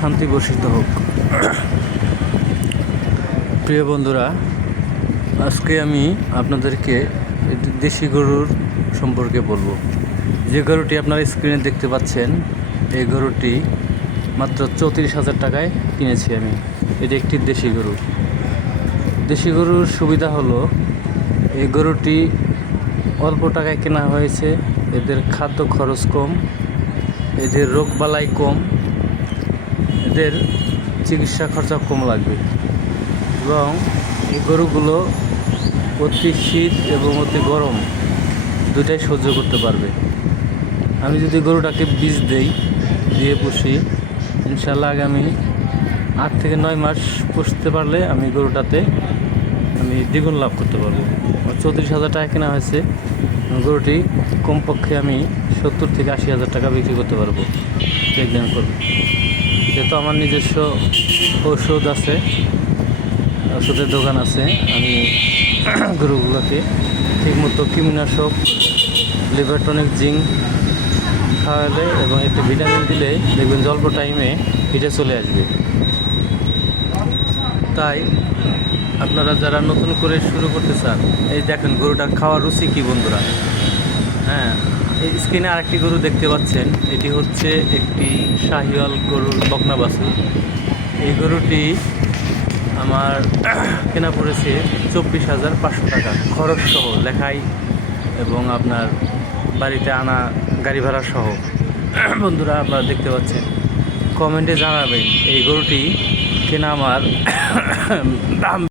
শান্তি বর্ষিত হোক। প্রিয় বন্ধুরা, আজকে আমি আপনাদেরকে দেশি গরুর সম্পর্কে বলবো। যে গরুটি আপনারা স্ক্রিনে দেখতে পাচ্ছেন, এই গরুটি মাত্র 34,000 টাকায় কিনেছি আমি। এটি একটি দেশি গরু। দেশি গরুর সুবিধা হলো, এই গরুটি অল্প টাকায় কেনা হয়েছে, এদের খাদ্য খরচ কম, এদের রোগবালাই কম, এদের চিকিৎসা খরচা কম লাগবে এবং এই গরুগুলো অতি শীত এবং অতি গরম দুটাই সহ্য করতে পারবে। আমি যদি গরুটাকে বীজ দিয়ে পুষি, ইনশাল্লাহ আগামী 8 থেকে 9 মাস পুষতে পারলে আমি গরুটাতে দ্বিগুণ লাভ করতে পারবো। 34,000 টাকা কেনা হয়েছে, গরুটি কমপক্ষে আমি 70 থেকে 80,000 টাকা বিক্রি করতে পারবো প্রেগনেন্ট করবো। যেহেতু আমার নিজস্ব ঔষধ আছে, ওষুধের দোকান আছে, আমি গরুগুলোকে ঠিকমতো কৃমিনাশক, লিভার টনিক, জিঙ্ক খাওয়ালে এবং একটু ভিটামিন দিলে দেখবেন অল্প টাইমে এটা চলে আসবে। তাই আপনারা যারা নতুন করে শুরু করতে চান, এই দেখেন গরুটার খাওয়ার রুচি কী বন্ধুরা। হ্যাঁ, এই স্ক্রিনে আরেকটি গরু দেখতে পাচ্ছেন, এটি হচ্ছে একটি শাহিওয়াল গরুর বকনা বাছুর। এই গরুটি আমার কেনা পড়েছে 24,500 টাকা খরচ সহ, লেখাই এবং আপনার বাড়িতে আনা গাড়ি ভাড়া সহ। বন্ধুরা, আপনারা দেখতে পাচ্ছেন, কমেন্টে জানাবেন এই গরুটি কেনা আমার দাম